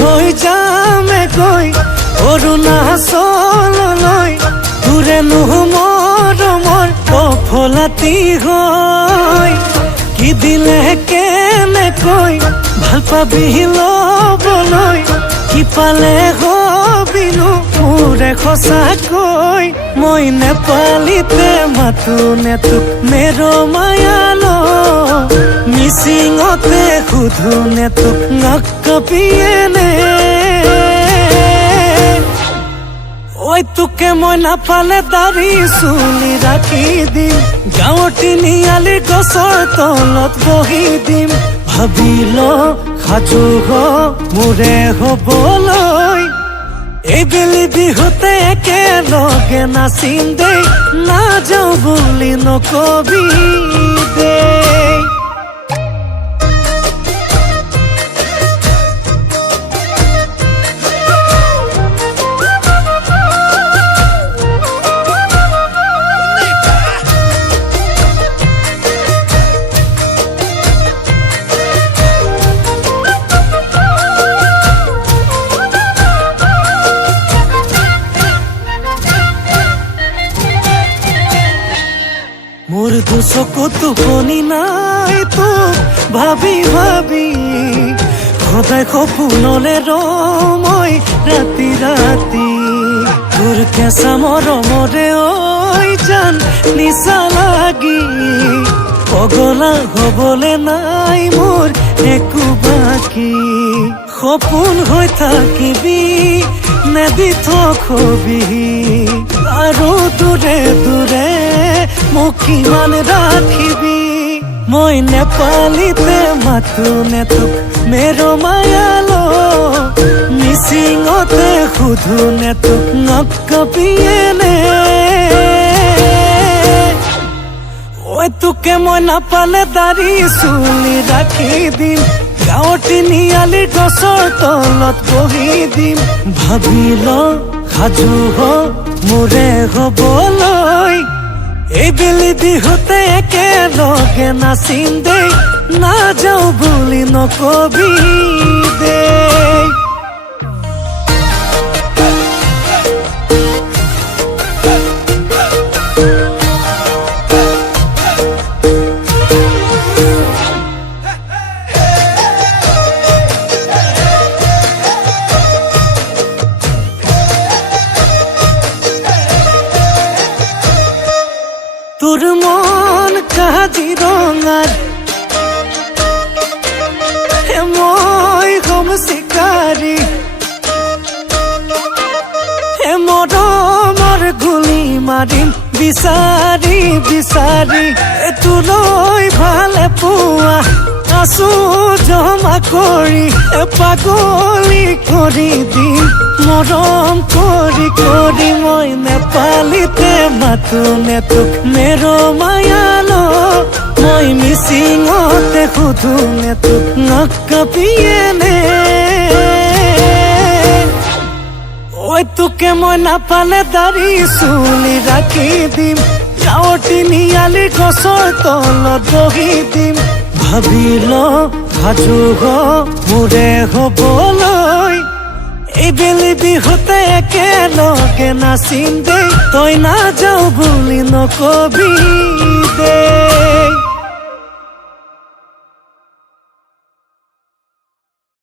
হৈ যামে গৈ অৰুণাচললৈ দূৰে মৰমৰ সফলাতি হৈ কি দিলে কেনেকৈ ভাল পাবি ল'বলৈ কি পালে হবিনো মোৰে সঁচাকৈ মই নেপালীতে মাতো নে তোক মেৰ মায়াল মিচিঙতে সুধো নে তোক নকবিয়েনে ঐ তোকে মই নাপালে দাড়ি চুলি ৰাখি দিম গাঁৱৰ তিনিআলিৰ গছৰ তলত বহি দিম ভাবিল সাজু মোৰে হবলৈ এইবেলি বিহুতে একেলগে নাচিম দেই নাযাওঁ বুলি নকবি দেই মোর দুচকুতো টোপনি নাই তোক ভাবি ভাবি সদায় সপোনলে ৰমৈ ৰাতি ৰাতি তোৰ কেঁচা মৰমৰে ঐ জান নিচা লাগি পগলা হবলে নাই মোৰ একো বাকী সপোন হৈ থাকিবি নেদি থবি আৰু দূৰে দূৰে মোক কিমান ৰাখিবি মই নেপালীতে মাতো নে তোক মেৰ মায়াল মিচিঙতে সুধো নে তোক নকবিয়েনে ঐ তোকে মই নাপালে দাড়ি চুলি ৰাখি দিম গাঁৱৰ তিনিআলিৰ গছৰ তলত বহি দিম ভাবিল সাজু মোৰে হবলৈ এইবেলি বিহুতে একেলগে নাচিম দেই নাযাওঁ বুলি নকবি দেই তোর মন কাজিৰঙাত মই হম চিকাৰী মৰমৰ গুলি মাৰিম বিচাৰি বিচাৰি তোলৈ ভালে পোৱা আছো জমা কৰি পাগলী কৰি দিম মৰম কৰি কৰি মই নেপালীতে মাতো নে তোক মেৰ মায়াল মই মিচিঙতে সুধো নে তোক নকবিয়েনে ঐ তোকে মই নাপালে দাড়ি চুলি ৰাখি দিম গাঁৱৰ তিনিআলিৰ গছৰ তলত বহি দিম ভাবিল সাজু মোৰে হবলৈ এইবেলি বিহুতে একেলগে নাচিম দেই তই নাযাওঁ বুলি নকবি দেই